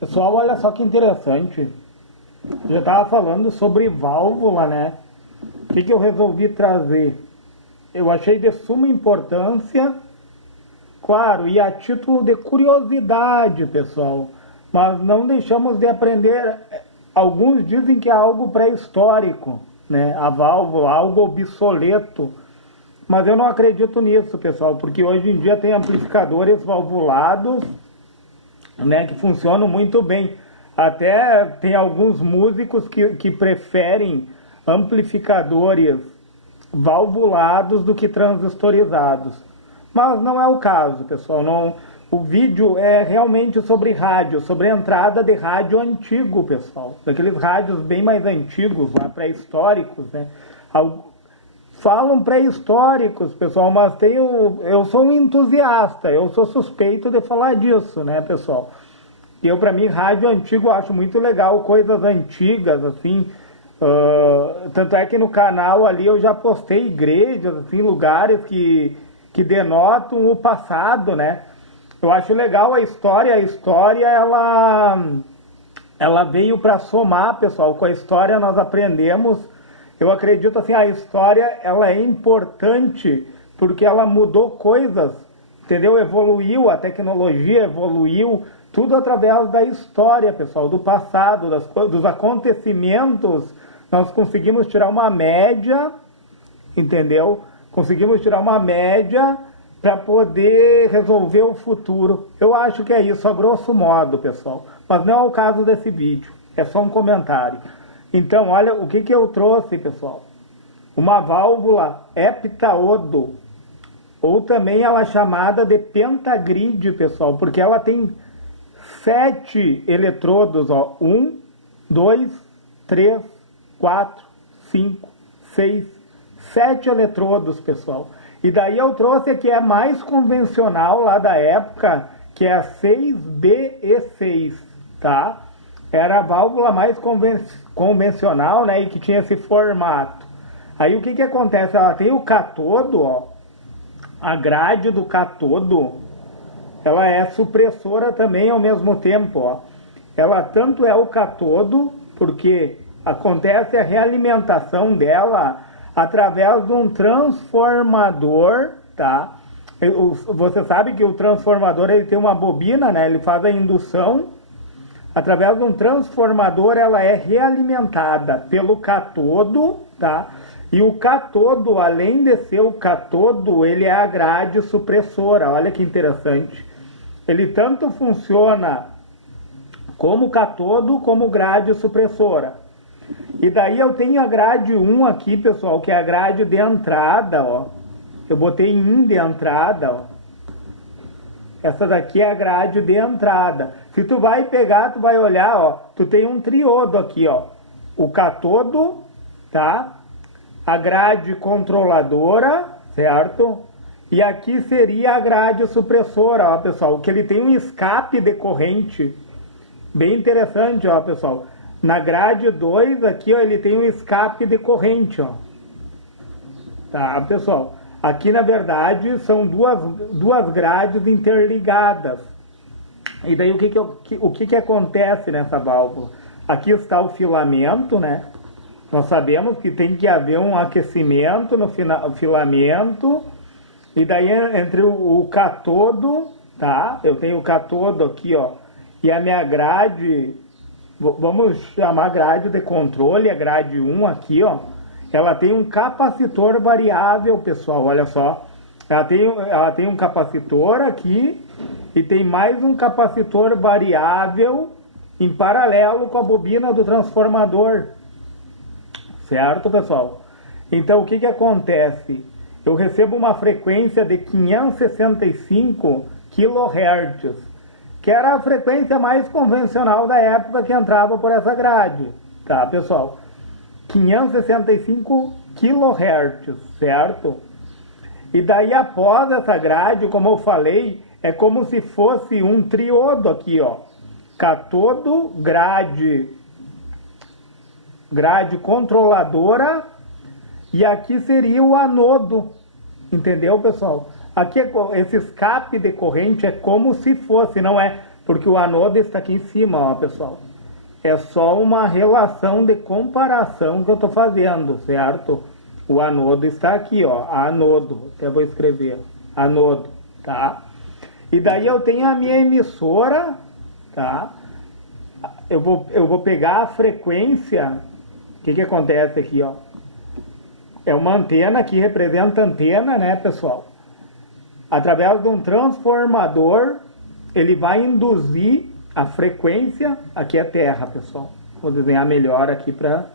Pessoal, olha só que interessante. Eu já estava falando sobre válvula, né? O que eu resolvi trazer? Eu achei de suma importância, claro, e a título de curiosidade, pessoal. Mas não deixamos de aprender. Alguns dizem que é algo pré-histórico, né? A válvula, algo obsoleto. Mas eu não acredito nisso, pessoal, porque hoje em dia tem amplificadores valvulados, né, que funcionam muito bem. Até tem alguns músicos que preferem amplificadores valvulados do que transistorizados. Mas não é o caso, pessoal. Não, o vídeo é realmente sobre rádio, sobre a entrada de rádio antigo, pessoal. Daqueles rádios bem mais antigos, lá pré-históricos, né? Falam pré-históricos, pessoal, mas eu sou um entusiasta, eu sou suspeito de falar disso, né, pessoal? E eu, para mim, rádio antigo eu acho muito legal, coisas antigas, assim. Tanto é que no canal ali eu já postei igrejas, assim, lugares que denotam o passado, né? Eu acho legal a história ela veio para somar, pessoal. Com a história nós aprendemos. Eu acredito assim, a história ela é importante porque ela mudou coisas, entendeu? Evoluiu, a tecnologia evoluiu, tudo através da história, pessoal, do passado, dos acontecimentos. Nós conseguimos tirar uma média, entendeu? Conseguimos tirar uma média para poder resolver o futuro. Eu acho que é isso, a grosso modo, pessoal. Mas não é o caso desse vídeo, é só um comentário. Então, olha o que eu trouxe, pessoal. Uma válvula heptaodo, ou também ela é chamada de pentagrid, pessoal, porque ela tem 7 eletrodos, ó. 1, 2, 3, 4, 5, 6, 7 eletrodos, pessoal. E daí eu trouxe a que é mais convencional lá da época, que é a 6BE6, tá? Era a válvula mais convencional, né, e que tinha esse formato. Aí o que acontece? Ela tem o catodo, ó, a grade do catodo, ela é supressora também ao mesmo tempo, ó. Ela tanto é o catodo, porque acontece a realimentação dela através de um transformador, tá? Você sabe que o transformador ele tem uma bobina, né? Ele faz a indução. Através de um transformador ela é realimentada pelo catodo, tá? E o catodo, além de ser o catodo, ele é a grade supressora. Olha que interessante. Ele tanto funciona como catodo como grade supressora. E daí eu tenho a grade 1 aqui, pessoal, que é a grade de entrada, ó. Eu botei em 1 de entrada, ó. Essa daqui é a grade de entrada. Se tu vai pegar, tu vai olhar, ó, tu tem um triodo aqui, ó. O catodo, tá? A grade controladora, certo? E aqui seria a grade supressora, ó, pessoal, que ele tem um escape de corrente. Bem interessante, ó, pessoal. Na grade 2 aqui, ó, ele tem um escape de corrente, ó. Tá, pessoal? Aqui, na verdade, são duas grades interligadas. E daí, o que acontece nessa válvula? Aqui está o filamento, né? Nós sabemos que tem que haver um aquecimento no filamento. E daí, entre o catodo, tá? Eu tenho o catodo aqui, ó. E a minha grade, vamos chamar grade de controle, a grade 1 aqui, ó. Ela tem um capacitor variável, pessoal, olha só. Ela tem um capacitor aqui e tem mais um capacitor variável em paralelo com a bobina do transformador. Certo, pessoal? Então, o que acontece? Eu recebo uma frequência de 565 kHz, que era a frequência mais convencional da época que entrava por essa grade. Tá, pessoal? 565 kHz, certo? E daí após essa grade, como eu falei, é como se fosse um triodo aqui, ó. Catodo, grade controladora, e aqui seria o anodo. Entendeu, pessoal? Aqui esse escape de corrente é como se fosse, não é? porque o anodo está aqui em cima, ó, pessoal. É só uma relação de comparação que eu estou fazendo, certo? O anodo está aqui, ó, anodo, até vou escrever, anodo, tá? E daí eu tenho a minha emissora, tá? Eu vou pegar a frequência, o que acontece aqui, ó? É uma antena que representa antena, né, pessoal? Através de um transformador, ele vai induzir a frequência, aqui é terra, pessoal. Vou desenhar melhor aqui para...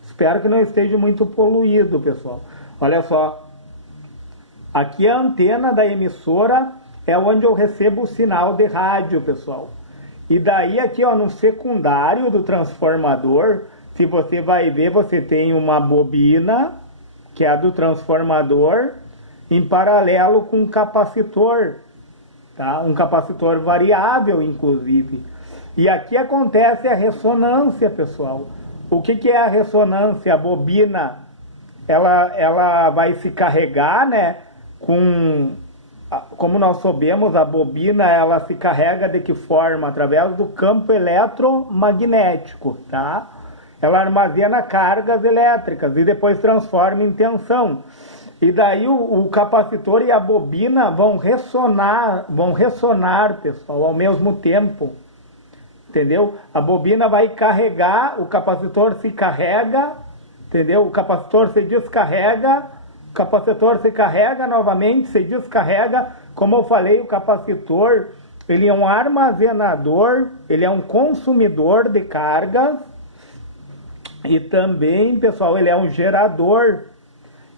Espero que não esteja muito poluído, pessoal. Olha só. Aqui a antena da emissora é onde eu recebo o sinal de rádio, pessoal. E daí aqui, ó, no secundário do transformador, se você vai ver, você tem uma bobina, que é a do transformador, em paralelo com um capacitor, tá? Um capacitor variável, inclusive. E aqui acontece a ressonância, pessoal. O que é a ressonância? A bobina, ela vai se carregar, né? Como nós sabemos, a bobina, ela se carrega de que forma? Através do campo eletromagnético, tá? Ela armazena cargas elétricas e depois transforma em tensão. E daí o capacitor e a bobina vão ressonar, pessoal, ao mesmo tempo. Entendeu? A bobina vai carregar, o capacitor se carrega, entendeu? O capacitor se descarrega, o capacitor se carrega novamente, se descarrega. Como eu falei, o capacitor, ele é um armazenador, ele é um consumidor de cargas e também, pessoal, ele é um gerador.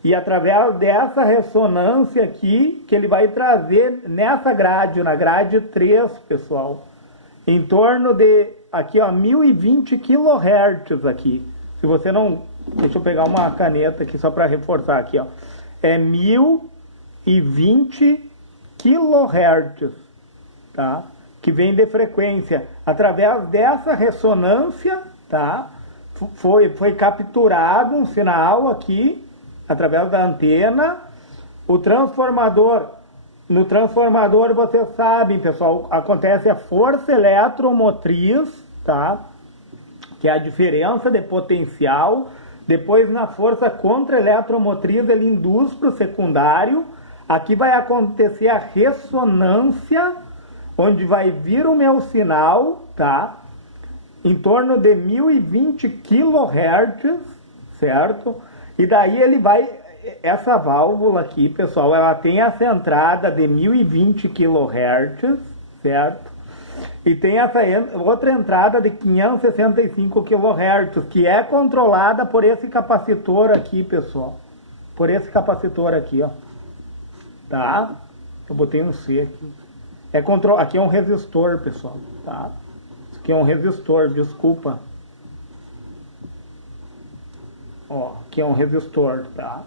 E através dessa ressonância aqui, que ele vai trazer nessa grade, na grade 3, pessoal, em torno de, aqui ó, 1020 kHz aqui. Se você não... Deixa eu pegar uma caneta aqui só para reforçar aqui, ó. É 1020 kHz, tá? Que vem de frequência. Através dessa ressonância, tá? Foi capturado um sinal aqui, através da antena. O transformador... No transformador, vocês sabem, pessoal, acontece a força eletromotriz, tá? Que é a diferença de potencial. Depois, na força contra-eletromotriz, ele induz para o secundário. Aqui vai acontecer a ressonância, onde vai vir o meu sinal, tá? Em torno de 1020 kHz, certo? E daí ele vai... Essa válvula aqui, pessoal, ela tem essa entrada de 1020 kHz, certo? E tem essa outra entrada de 565 kHz, que é controlada por esse capacitor aqui, pessoal. Por esse capacitor aqui, ó. Tá? Eu botei um C aqui. Aqui é um resistor, pessoal, tá? Isso aqui é um resistor, desculpa. Ó, aqui é um resistor, tá?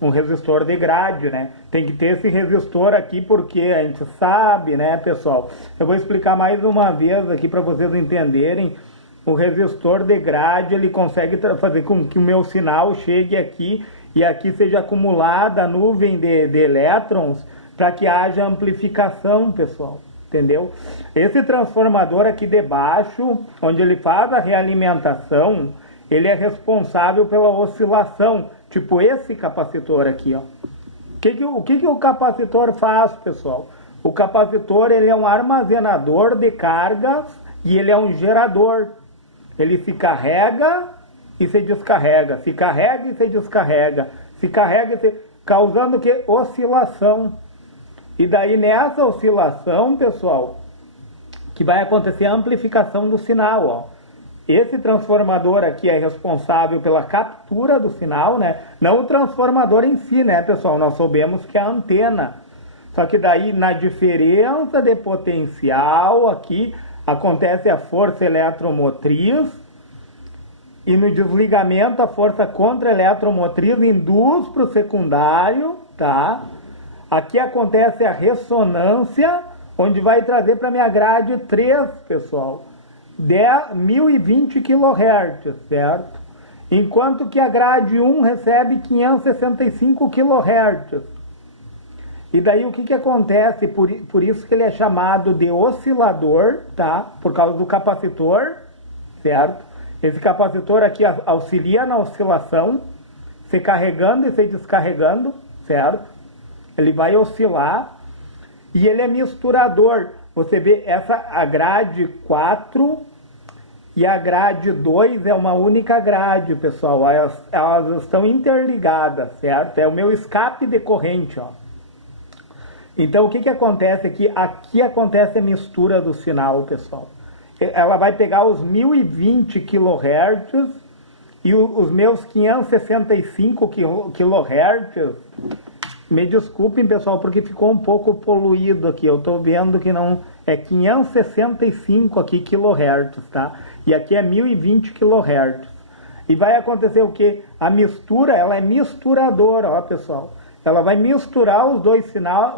Um resistor de grade, né? Tem que ter esse resistor aqui porque a gente sabe, né, pessoal? Eu vou explicar mais uma vez aqui para vocês entenderem. O resistor de grade, ele consegue fazer com que o meu sinal chegue aqui e aqui seja acumulada a nuvem de elétrons para que haja amplificação, pessoal. Entendeu? Esse transformador aqui de baixo, onde ele faz a realimentação, ele é responsável pela oscilação. Tipo esse capacitor aqui, ó. O que o capacitor faz, pessoal? O capacitor, ele é um armazenador de cargas e ele é um gerador. Ele se carrega e se descarrega. Se carrega e se descarrega. Se carrega e se... causando o quê? Oscilação. E daí nessa oscilação, pessoal, que vai acontecer a amplificação do sinal, ó. Esse transformador aqui é responsável pela captura do sinal, né? Não o transformador em si, né, pessoal? Nós sabemos que é a antena. Só que daí, na diferença de potencial, aqui acontece a força eletromotriz. E no desligamento, a força contra-eletromotriz induz para o secundário, tá? Aqui acontece a ressonância, onde vai trazer para a minha grade 3, pessoal. 1020 kHz, certo? Enquanto que a grade 1 recebe 565 kHz. E daí o que que acontece? Por isso que ele é chamado de oscilador, tá? Por causa do capacitor, certo? Esse capacitor aqui auxilia na oscilação, se carregando e se descarregando, certo? Ele vai oscilar e ele é misturador. Você vê a grade 4 e a grade 2 é uma única grade, pessoal. Elas estão interligadas, certo? É o meu escape de corrente, ó. Então, o que que acontece aqui? Aqui acontece a mistura do sinal, pessoal. Ela vai pegar os 1020 kHz e os meus 565 kHz. Me desculpem, pessoal, porque ficou um pouco poluído aqui. Eu estou vendo que não é 565 aqui kHz, tá? E aqui é 1020 kHz. E vai acontecer o quê? A mistura, ela é misturadora, ó, pessoal. Ela vai misturar os dois sinais,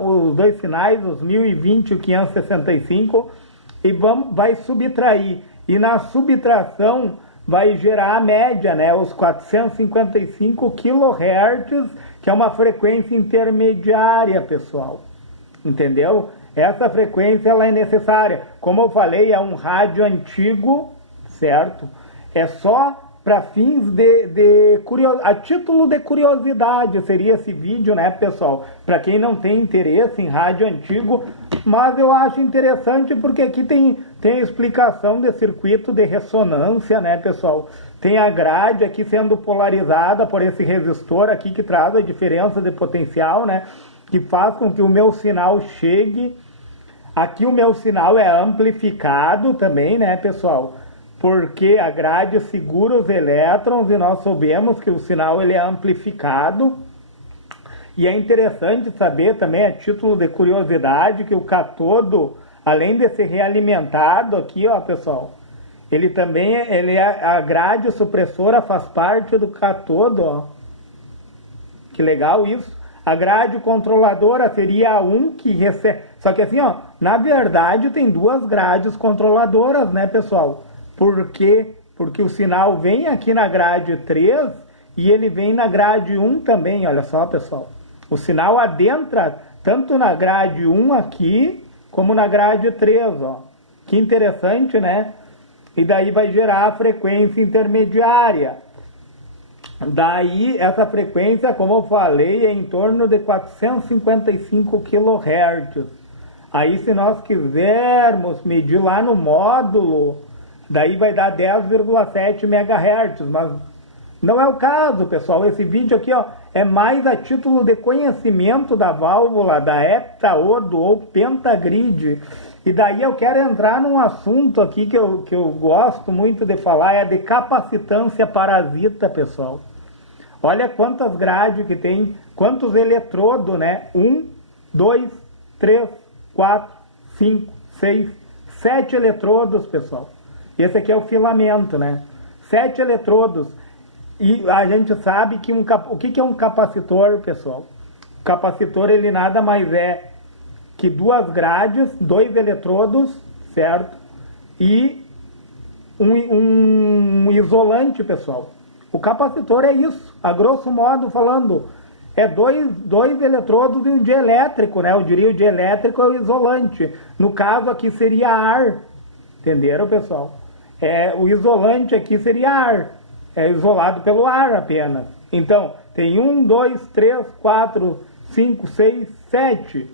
os 1020 e o 565, e vai subtrair. E na subtração vai gerar a média, né? Os 455 kHz, que é uma frequência intermediária, pessoal. Entendeu? Essa frequência ela é necessária. Como eu falei, é um rádio antigo, certo? É só para fins a título de curiosidade seria esse vídeo, né, pessoal? Para quem não tem interesse em rádio antigo, mas eu acho interessante porque aqui tem a explicação de circuito de ressonância, né, pessoal? Tem a grade aqui sendo polarizada por esse resistor aqui que traz a diferença de potencial, né? Que faz com que o meu sinal chegue. Aqui o meu sinal é amplificado também, né, pessoal? Porque a grade segura os elétrons e nós sabemos que o sinal ele é amplificado. E é interessante saber também, a título de curiosidade, que o catodo, além de ser realimentado aqui, ó, pessoal, ele também, a grade supressora faz parte do catodo, ó. Que legal isso. A grade controladora seria a 1 que recebe... Só que assim, ó, na verdade tem duas grades controladoras, né, pessoal? Por quê? Porque o sinal vem aqui na grade 3 e ele vem na grade 1 também, olha só, pessoal. O sinal adentra tanto na grade 1 aqui, como na grade 3, ó. Que interessante, né? E daí vai gerar a frequência intermediária. Daí, essa frequência, como eu falei, é em torno de 455 kHz. Aí, se nós quisermos medir lá no módulo, daí vai dar 10,7 MHz, mas não é o caso, pessoal. Esse vídeo aqui, ó, é mais a título de conhecimento da válvula, da heptaodo ou pentagrid. E daí eu quero entrar num assunto aqui que eu gosto muito de falar, é de capacitância parasita, pessoal. Olha quantas grades que tem, quantos eletrodos, né? 1, 2, 3, 4, 5, 6, 7 eletrodos, pessoal. Esse aqui é o filamento, né? 7 eletrodos. E a gente sabe que o que é um capacitor, pessoal? O capacitor, ele nada mais é que duas grades, 2 eletrodos, certo? E um isolante, pessoal. O capacitor é isso, a grosso modo falando. É dois eletrodos e um dielétrico, né? Eu diria o dielétrico é o isolante. No caso aqui seria ar. Entenderam, pessoal? O isolante aqui seria ar. É isolado pelo ar apenas. Então, tem 1, 2, 3, 4, 5, 6, 7.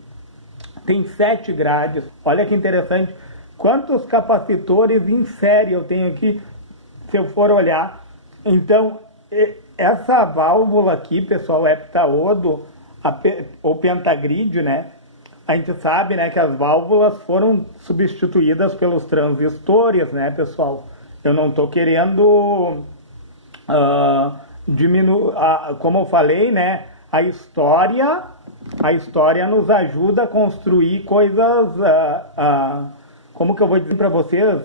Tem 7 grades. Olha que interessante. Quantos capacitores em série eu tenho aqui, se eu for olhar. Então, essa válvula aqui, pessoal, heptaodo, ou pentagrid, né? A gente sabe, né, que as válvulas foram substituídas pelos transistores, né, pessoal? Eu não estou querendo diminuir, como eu falei, né? A história nos ajuda a construir coisas, como que eu vou dizer para vocês,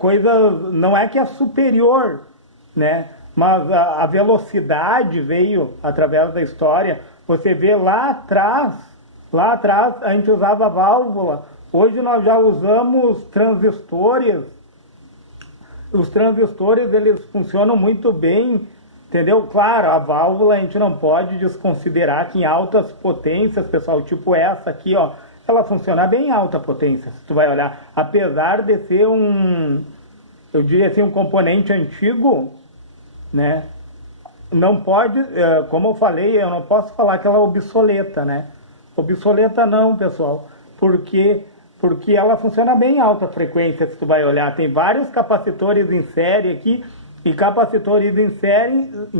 coisas, não é que é superior, né? Mas a velocidade veio através da história. Você vê lá atrás a gente usava válvula. Hoje nós já usamos transistores. Os transistores, eles funcionam muito bem Entendeu? Claro, a válvula a gente não pode desconsiderar que em altas potências, pessoal, tipo essa aqui, ó, ela funciona bem em alta potência, se tu vai olhar. Apesar de ser eu diria assim, um componente antigo, né? Não pode, como eu falei, eu não posso falar que ela é obsoleta, né? Obsoleta não, pessoal, porque ela funciona bem em alta frequência, se tu vai olhar. Tem vários capacitores em série aqui, e capacitores em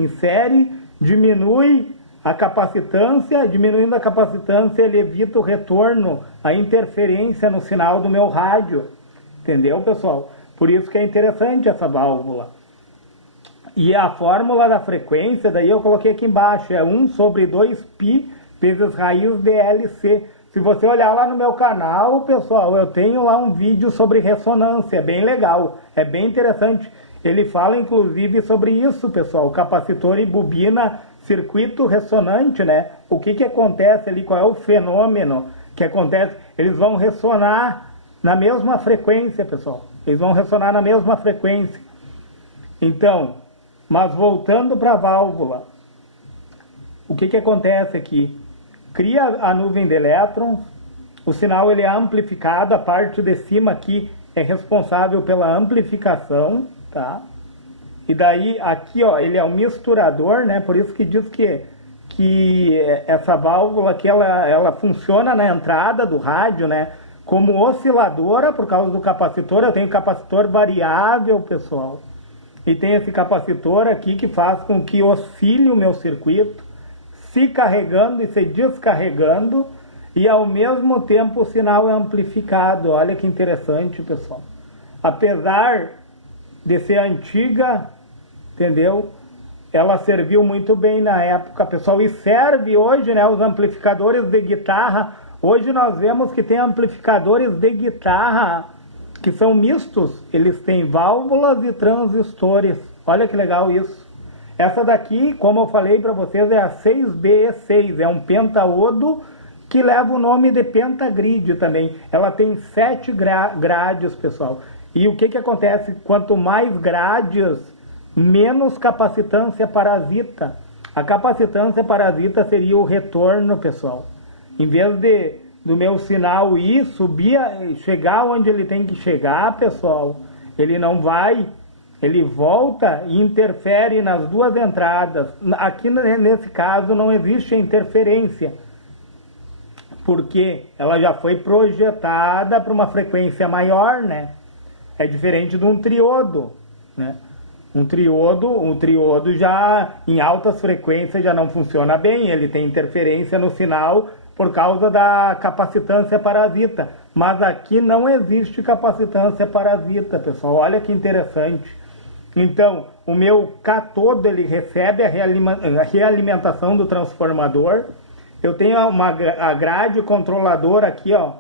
série diminui a capacitância, diminuindo a capacitância ele evita o retorno, a interferência no sinal do meu rádio, entendeu, pessoal? Por isso que é interessante essa válvula. E a fórmula da frequência, daí eu coloquei aqui embaixo, é 1/2π vezes raiz de LC. Se você olhar lá no meu canal, pessoal, eu tenho lá um vídeo sobre ressonância, é bem legal, é bem interessante. Ele fala inclusive sobre isso, pessoal, capacitor e bobina, circuito ressonante, né? O que acontece ali, qual é o fenômeno que acontece? Eles vão ressonar na mesma frequência, pessoal. Eles vão ressonar na mesma frequência. Então, mas voltando para a válvula, o que acontece aqui? Cria a nuvem de elétrons, o sinal ele é amplificado, a parte de cima aqui é responsável pela amplificação, tá? E daí aqui, ó, ele é um misturador, né? Por isso que diz que essa válvula aqui, ela funciona na entrada do rádio, né? Como osciladora, por causa do capacitor. Eu tenho capacitor variável, pessoal. E tem esse capacitor aqui que faz com que oscile o meu circuito, se carregando e se descarregando, e ao mesmo tempo o sinal é amplificado. Olha que interessante, pessoal. Apesar de ser antiga, entendeu? Ela serviu muito bem na época, pessoal, e serve hoje, né, os amplificadores de guitarra. Hoje nós vemos que tem amplificadores de guitarra que são mistos, eles têm válvulas e transistores. Olha que legal isso. Essa daqui, como eu falei para vocês, é a 6BE6, é um pentaodo que leva o nome de pentagrid também. Ela tem 7 grades, pessoal. E o que acontece? Quanto mais grades, menos capacitância parasita. A capacitância parasita seria o retorno, pessoal. Em vez do meu sinal ir, subir, chegar onde ele tem que chegar, pessoal, ele não vai, ele volta e interfere nas duas entradas. Aqui, nesse caso, não existe interferência, porque ela já foi projetada para uma frequência maior, né? É diferente de um triodo, né? Um triodo já em altas frequências já não funciona bem, ele tem interferência no sinal por causa da capacitância parasita. Mas aqui não existe capacitância parasita, pessoal. Olha que interessante. Então, o meu cátodo, ele recebe a realimentação do transformador. Eu tenho a grade controladora aqui, ó,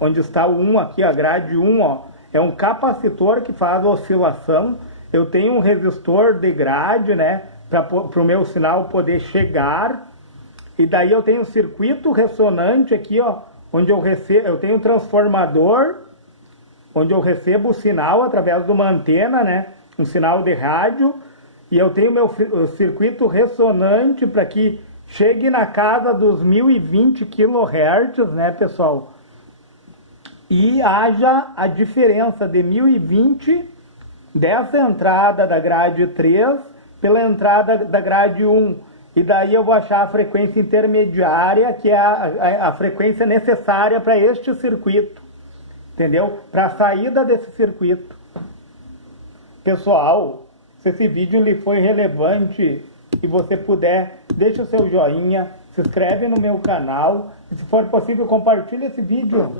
onde está o 1 aqui, a grade 1, ó, é um capacitor que faz a oscilação. Eu tenho um resistor de grade, né, para o meu sinal poder chegar. E daí eu tenho um circuito ressonante aqui, ó, onde eu tenho um transformador, onde eu recebo o sinal através de uma antena, né, um sinal de rádio. E eu tenho meu circuito ressonante para que chegue na casa dos 1020 kHz, né, pessoal? E haja a diferença de 1020 dessa entrada da grade 3 pela entrada da grade 1. E daí eu vou achar a frequência intermediária, que é a frequência necessária para este circuito. Entendeu? Para a saída desse circuito. Pessoal, se esse vídeo lhe foi relevante e você puder, deixa o seu joinha, se inscreve no meu canal e, se for possível, compartilhe esse vídeo